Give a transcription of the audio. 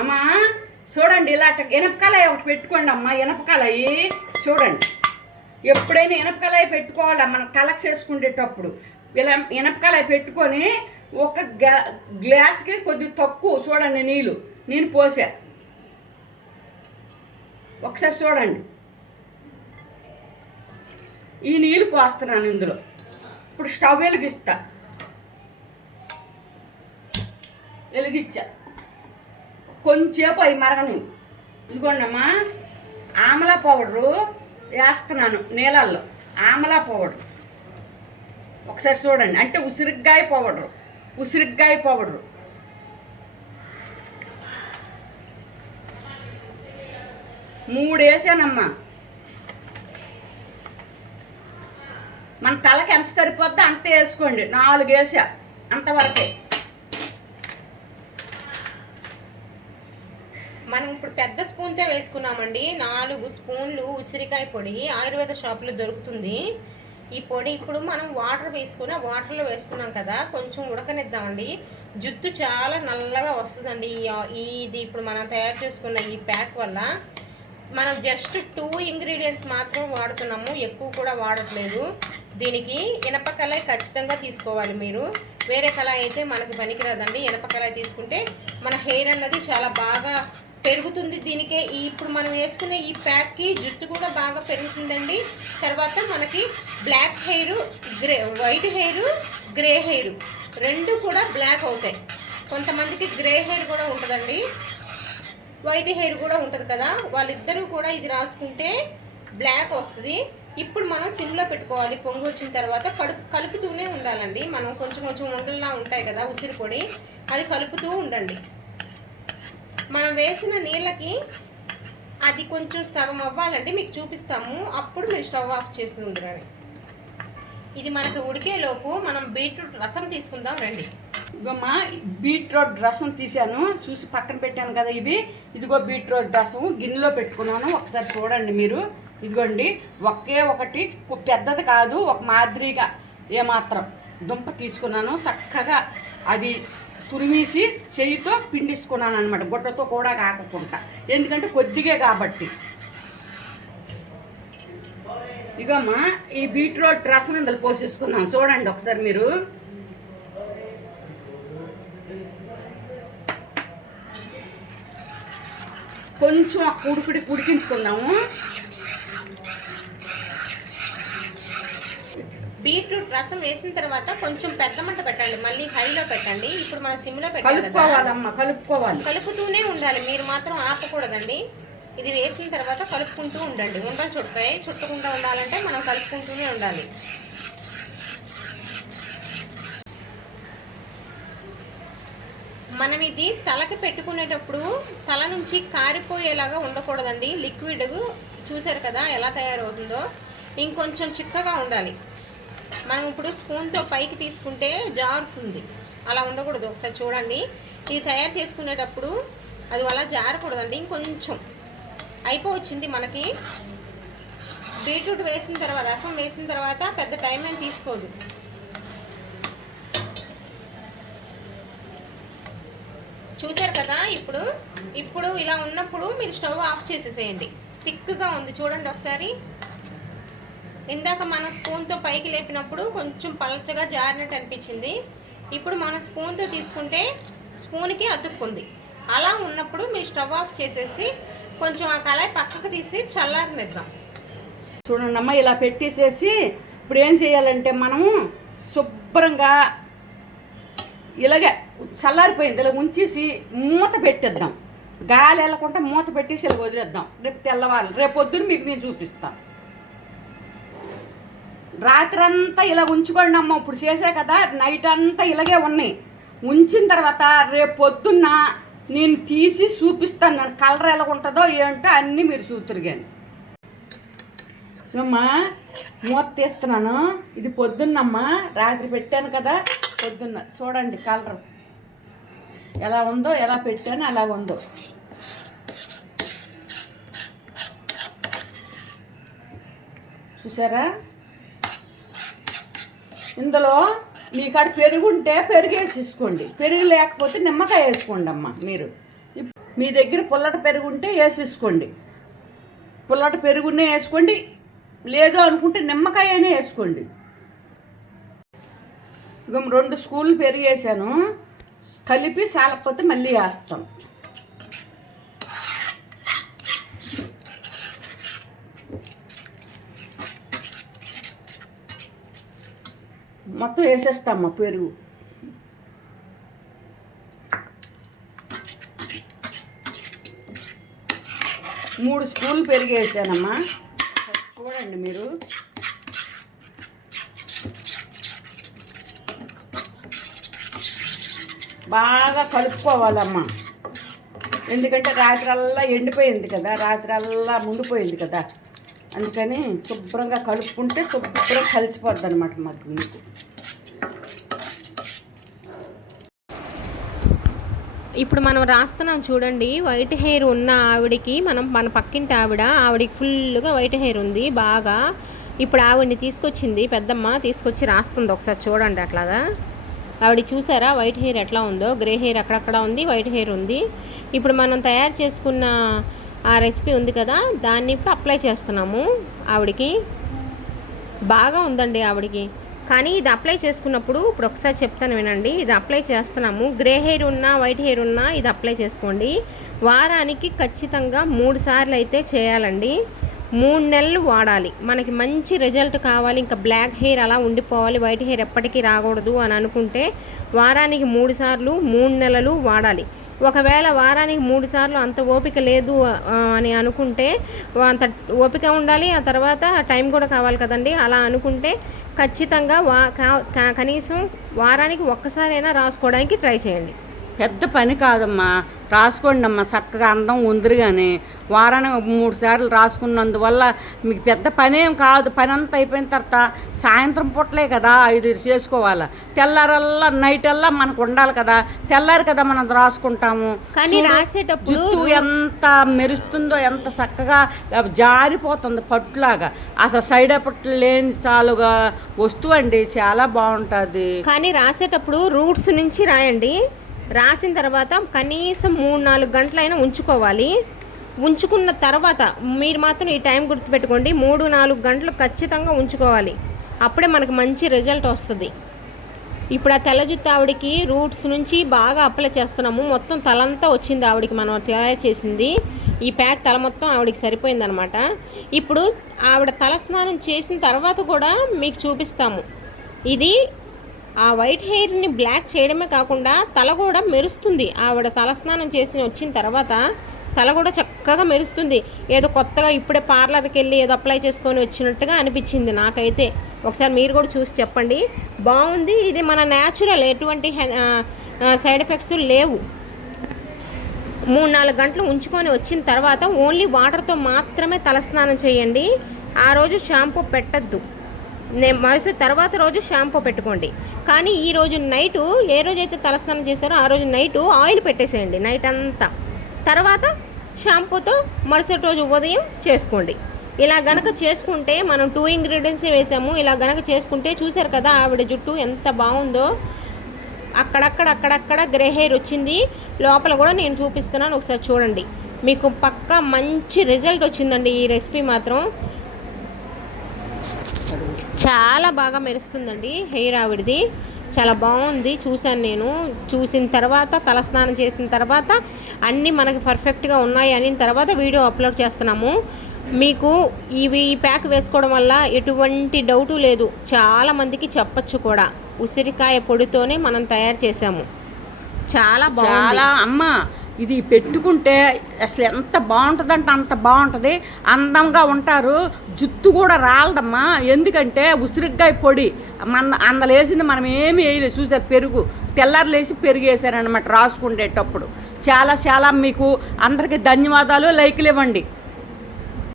అమ్మా చూడండి ఇలా ఇనపకాయ ఒకటి పెట్టుకోండి అమ్మా ఇనపకాయ చూడండి. ఎప్పుడైనా ఇనపకాయ పెట్టుకోవాలి? మనం తలకు చేసుకునేటప్పుడు. ఇలా ఇనపకాయ పెట్టుకొని ఒక గ్లా గ్లాస్కి కొద్ది తక్కువ చూడండి నీళ్ళు. నేను పోసా. ఒకసారి చూడండి. ఈ నీళ్ళు పోస్తున్నాను ఇందులో. ఇప్పుడు స్టవ్ వెలిగిస్తా. వెలిగించా. కొంచెంసేపు అవి మరగను ఇదిగోండమ్మా ఆమలా పౌడరు వేస్తున్నాను నీళ్ళల్లో. ఆమలా పౌడర్. ఒకసారి చూడండి. అంటే ఉసిరికాయ పౌడరు. ఉసిరికాయ పౌడరు. మూడు వేసానమ్మా. మన తలకి ఎంత సరిపోద్దో అంత వేసుకోండి. నాలుగు వేసా అంతవరకే. మనం ఇప్పుడు పెద్ద స్పూన్తో వేసుకున్నామండి. నాలుగు స్పూన్లు ఉసిరికాయ పొడి ఆయుర్వేద షాప్లో దొరుకుతుంది. ఈ పొడి ఇప్పుడు మనం వాటర్ వేసుకుని ఆ వాటర్లో వేసుకున్నాం కదా కొంచెం ఉడకనిద్దామండి. జుట్టు చాలా నల్లగా వస్తుందండి. ఇది ఇప్పుడు మనం తయారు చేసుకున్న ఈ ప్యాక్ వల్ల మనం జస్ట్ టూ ఇంగ్రీడియంట్స్ మాత్రం వాడుతున్నాము. ఎక్కువ కూడా వాడట్లేదు. దీనికి ఇనప కళాయి ఖచ్చితంగా తీసుకోవాలి మీరు. వేరే కళాయి అయితే మనకి పనికిరాదండి. ఇనప కళాయి తీసుకుంటే మన హెయిర్ అన్నది చాలా బాగా పెరుగుతుంది దీనికే. ఈ ఇప్పుడు మనం వేసుకునే ఈ ప్యాక్కి జుట్టు కూడా బాగా పెరుగుతుందండి. తర్వాత మనకి black hair grey white hair grey hair రెండు కూడా బ్లాక్ అవుతాయి. కొంతమందికి గ్రే హెయిర్ కూడా ఉంటుందండి. వైట్ హెయిర్ కూడా ఉంటుంది కదా. వాళ్ళిద్దరూ కూడా ఇది రాసుకుంటే బ్లాక్ వస్తుంది. ఇప్పుడు మనం సిమ్లో పెట్టుకోవాలి. పొంగు వచ్చిన తర్వాత కడుపు కలుపుతూనే ఉండాలండి. మనం కొంచెం కొంచెం ఉండల్లా ఉంటాయి కదా ఉసిరి పొడి అది కలుపుతూ ఉండండి. మనం వేసిన నీళ్ళకి అది కొంచెం సగం అవ్వాలండి మీకు చూపిస్తాము. అప్పుడు మీరు స్టవ్ ఆఫ్ చేసి ఉండరండి ఇది మనకు ఉడికేలోపు మనం బీట్రూట్ రసం తీసుకుందాం రండి. ఇదిగోమ్మా బీట్రూట్ రసం తీశాను. చూసి పక్కన పెట్టాను కదా ఇవి. ఇదిగో బీట్రూట్ రసం గిన్నెలో పెట్టుకున్నాను. ఒకసారి చూడండి మీరు. ఇదిగోండి. ఒకే ఒకటి పెద్దది కాదు ఒక మాదిరిగా ఏమాత్రం దుంప తీసుకున్నాను. చక్కగా అది తురిమేసి చేయితో పిండిసుకున్నాను అనమాట గుడ్డతో కూడా కాకుండా ఎందుకంటే కొద్దిగే కాబట్టి. ఇగమ్మా ఈ బీట్రూట్ రసం ఇందులో పోసేసుకుందాం. చూడండి ఒకసారి మీరు. కొంచెం ఆ కుడుకుడి ఉడికించుకుందాము. బీట్రూట్ రసం వేసిన తర్వాత కొంచెం పెద్ద మంట పెట్టండి మళ్ళీ హైలో పెట్టండి. ఇప్పుడు మనం సిమ్లో పెట్టాలి కదా. కలుపుకోవాలమ్మా కలుపుకోవాలి. కలుపుతూనే ఉండాలి మీరు మాత్రం ఆపకూడదండి. ఇది వేసిన తర్వాత కలుపుకుంటూ ఉండండి. ఉండలు చుడతాయి చుట్టకుండా ఉండాలంటే మనం కలుపుకుంటూనే ఉండాలి. మనం ఇది తలకి పెట్టుకునేటప్పుడు తల నుంచి కారిపోయేలాగా ఉండకూడదండి. లిక్విడ్ చూసారు కదా ఎలా తయారవుతుందో? ఇంకొంచెం చిక్కగా ఉండాలి. మనం ఇప్పుడు స్పూన్తో పైకి తీసుకుంటే జారుతుంది. అలా ఉండకూడదు. ఒకసారి చూడండి. ఇది తయారు చేసుకునేటప్పుడు అది అలా జారకూడదండి. ఇంకొంచెం. అయిపోవచ్చింది మనకి. బీట్రూట్ వేసిన తర్వాత రసం వేసిన తర్వాత పెద్ద టైం ఏం తీసుకోదు. చూశారు కదా ఇప్పుడు? ఇప్పుడు ఇలా ఉన్నప్పుడు మీరు స్టవ్ ఆఫ్ చేసేసేయండి. థిక్గా ఉంది. చూడండి ఒకసారి. ఇందాక మనం స్పూన్తో పైకి లేపినప్పుడు కొంచెం పలచగా జారినట్టు అనిపించింది. ఇప్పుడు మనం స్పూన్తో తీసుకుంటే స్పూన్కి అతుక్కుంది. అలా ఉన్నప్పుడు మీరు స్టవ్ ఆఫ్ చేసేసి కొంచెం ఆ కళాయి పక్కకు తీసి చల్లారనిద్దాం. చూడండి అమ్మ ఇలా పెట్టేసేసి ఇప్పుడు ఏం చేయాలంటే మనము శుభ్రంగా ఇలాగే చల్లారిపోయింది. ఇలా ఉంచేసి మూత పెట్టేద్దాం. గాలి వెళ్ళకుండా మూత పెట్టేసి ఇలా వదిలేద్దాం. రేపు తెల్లవారు రేపు పొద్దున్న మీకు నేను చూపిస్తాను. రాత్రంతా ఇలా ఉంచుకోండి అమ్మ. ఇప్పుడు చేసే కదా నైట్ అంతా ఇలాగే ఉన్నాయి. ఉంచిన తర్వాత రేపు పొద్దున్న నేను తీసి చూపిస్తాను. కలర్ ఎలా ఉంటుందో ఏంటో అన్నీ మీరు చూతురు కానీ అమ్మా మూత తీస్తున్నాను. ఇది పొద్దున్నమ్మా రాత్రి పెట్టాను కదా పొద్దున్న. చూడండి కలర్ ఎలా ఉందో ఎలా పెట్టానో అలా ఉందో. చూసారా? ఇందులో మీ కాడ పెరుగుంటే పెరుగు వేసేసుకోండి పెరుగు లేకపోతే నిమ్మకాయ వేసుకోండి అమ్మ మీరు. ఇప్- మీ దగ్గర పుల్లట పెరుగు ఉంటే వేసేసుకోండి. పుల్లట పెరుగునే వేసుకోండి. లేదు అనుకుంటే నిమ్మకాయ అయినా వేసుకోండి. ఇక రెండు స్కూళ్ళు పెరిగేసాను కలిపి సాలకపోతే మళ్ళీ వేస్తాం. మొత్తం వేసేస్తామ్మా పెరుగు? మూడు స్పూన్లు పెరుగు వేసానమ్మా. చూడండి మీరు. బాగా కలుపుకోవాలమ్మా. ఎందుకంటే రాత్రల్లా ఎండిపోయింది కదా రాత్రల్లా ముండిపోయింది కదా. అందుకని శుభ్రంగా కలుపుకుంటే శుభ్రంగా కలిసిపోద్ది అనమాట మాకు మీకు ఇప్పుడు మనం రాస్తున్నాం చూడండి వైట్ హెయిర్ ఉన్న ఆవిడకి మనం మన పక్కింటి ఆవిడ ఆవిడకి ఫుల్గా వైట్ హెయిర్ ఉంది బాగా. ఇప్పుడు ఆవిడని తీసుకొచ్చింది పెద్దమ్మ తీసుకొచ్చి రాస్తుంది ఒకసారి చూడండి అట్లాగా. ఆవిడ చూసారా వైట్ హెయిర్ ఎట్లా ఉందో? గ్రే హెయిర్ అక్కడక్కడ ఉంది వైట్ హెయిర్ ఉంది. ఇప్పుడు మనం తయారు చేసుకున్న ఆ రెసిపీ ఉంది కదా దాన్ని ఇప్పుడు అప్లై చేస్తున్నాము ఆవిడకి. బాగా ఉందండి ఆవిడకి. కానీ ఇది అప్లై చేసుకున్నప్పుడు ఇప్పుడు ఒకసారి చెప్తాను వినండి. ఇది అప్లై చేస్తున్నాము. గ్రే హెయిర్ ఉన్నా వైట్ హెయిర్ ఉన్నా ఇది అప్లై చేసుకోండి. వారానికి ఖచ్చితంగా మూడు సార్లు అయితే చేయాలండి. మూడు నెలలు వాడాలి. మనకి మంచి రిజల్ట్ కావాలి. ఇంకా బ్లాక్ హెయిర్ అలా ఉండిపోవాలి. వైట్ హెయిర్ ఎప్పటికీ రాకూడదు అని అనుకుంటే వారానికి మూడు సార్లు మూడు నెలలు వాడాలి. ఒకవేళ వారానికి మూడు సార్లు అంత ఓపిక లేదు అని అనుకుంటే అంత ఓపిక ఉండాలి ఆ తర్వాత టైం కూడా కావాలి కదండి. అలా అనుకుంటే ఖచ్చితంగా వా కా- కనీసం వారానికి ఒక్కసారైనా రాసుకోవడానికి ట్రై చేయండి. పెద్ద పని కాదమ్మా. రాసుకోండి అమ్మా చక్కగా అందం ఉందిరు కానీ వారానికి మూడు సార్లు రాసుకున్నందువల్ల మీకు పెద్ద పని ఏం కాదు. పని అంతా అయిపోయిన తర్వాత సాయంత్రం పూటలే కదా ఇది చేసుకోవాలి? తెల్లారల్లా నైట్ అల్లా మనకు ఉండాలి కదా. తెల్లారి కదా మనం రాసుకుంటాము. కానీ రాసేటప్పుడు ఎంత మెరుస్తుందో ఎంత చక్కగా జారిపోతుంది పట్టులాగా. అసలు సైడ్ ఎఫెక్ట్ లేని చాలుగా వస్తువు అండి చాలా బాగుంటుంది. కానీ రాసేటప్పుడు రూట్స్ నుంచి రాయండి. రాసిన తర్వాత కనీసం మూడు నాలుగు గంటలైనా ఉంచుకోవాలి. ఉంచుకున్న తర్వాత మీరు మాత్రం ఈ టైం గుర్తుపెట్టుకోండి మూడు నాలుగు గంటలు ఖచ్చితంగా ఉంచుకోవాలి. అప్పుడే మనకు మంచి రిజల్ట్ వస్తుంది. ఇప్పుడు ఆ తెల్ల జుట్టు ఆవిడకి రూట్స్ నుంచి బాగా అప్లై చేస్తున్నాము. మొత్తం తలంతా వచ్చింది ఆవిడకి మనం తయారు చేసింది. ఈ ప్యాక్ తల మొత్తం ఆవిడకి సరిపోయిందనమాట. ఇప్పుడు ఆవిడ తల స్నానం చేసిన తర్వాత కూడా మీకు చూపిస్తాము. ఇది ఆ వైట్ హెయిర్ని బ్లాక్ చేయడమే కాకుండా తల కూడా మెరుస్తుంది. ఆవిడ తలస్నానం చేసి వచ్చిన తర్వాత తల కూడా చక్కగా మెరుస్తుంది. ఏదో కొత్తగా ఇప్పుడే పార్లర్కి వెళ్ళి ఏదో అప్లై చేసుకొని వచ్చినట్టుగా అనిపించింది నాకైతే. ఒకసారి మీరు కూడా చూసి చెప్పండి. బాగుంది. ఇది మన న్యాచురల్. ఎటువంటి సైడ్ ఎఫెక్ట్స్ లేవు. మూడు నాలుగు గంటలు ఉంచుకొని వచ్చిన తర్వాత ఓన్లీ వాటర్తో మాత్రమే తలస్నానం చేయండి. ఆ రోజు షాంపూ పెట్టద్దు. మరుసటి తర్వాత రోజు షాంపూ పెట్టుకోండి. కానీ ఈ రోజు నైటు ఏ రోజైతే తలస్నానం చేశారో ఆ రోజు నైటు ఆయిల్ పెట్టేసేయండి నైట్ అంతా. తర్వాత షాంపూతో మరుసటి రోజు ఉదయం చేసుకోండి. ఇలా గనక చేసుకుంటే మనం టూ ఇంగ్రీడియంట్సే వేసాము ఇలా గనక చేసుకుంటే చూశారు కదా ఆవిడ జుట్టు ఎంత బాగుందో. అక్కడక్కడ అక్కడక్కడ గ్రే హెయిర్ వచ్చింది. లోపల కూడా నేను చూపిస్తున్నాను ఒకసారి చూడండి. మీకు పక్కా మంచి రిజల్ట్ వచ్చిందండి ఈ రెసిపీ మాత్రం. చాలా బాగా మెరుస్తుందండి హెయిర్ ఆవిడది. చాలా బాగుంది. చూశాను నేను. చూసిన తర్వాత తలస్నానం చేసిన తర్వాత అన్నీ మనకి పర్ఫెక్ట్గా ఉన్నాయి అని తర్వాత వీడియో అప్లోడ్ చేస్తున్నాము. మీకు ఇవి ఈ ప్యాక్ వేసుకోవడం వల్ల ఎటువంటి డౌటు లేదు. చాలామందికి చెప్పచ్చు కూడా. ఉసిరికాయ పొడితోనే మనం తయారు చేసాము చాలా బాగుంది. అమ్మ! ఇది పెట్టుకుంటే అసలు ఎంత బాగుంటుందంటే అంత బాగుంటుంది. అందంగా ఉంటారు. జుత్తు కూడా రాలదమ్మా. ఎందుకంటే ఉసిరికాయ పొడి. మన అందలేసింది మనం ఏమి వేయలేదు. చూసారు పెరుగు. తెల్లారు లేసి పెరుగు వేసారనమాట రాసుకునేటప్పుడు. చాలా చాలా మీకు అందరికీ ధన్యవాదాలు లైక్లు ఇవ్వండి.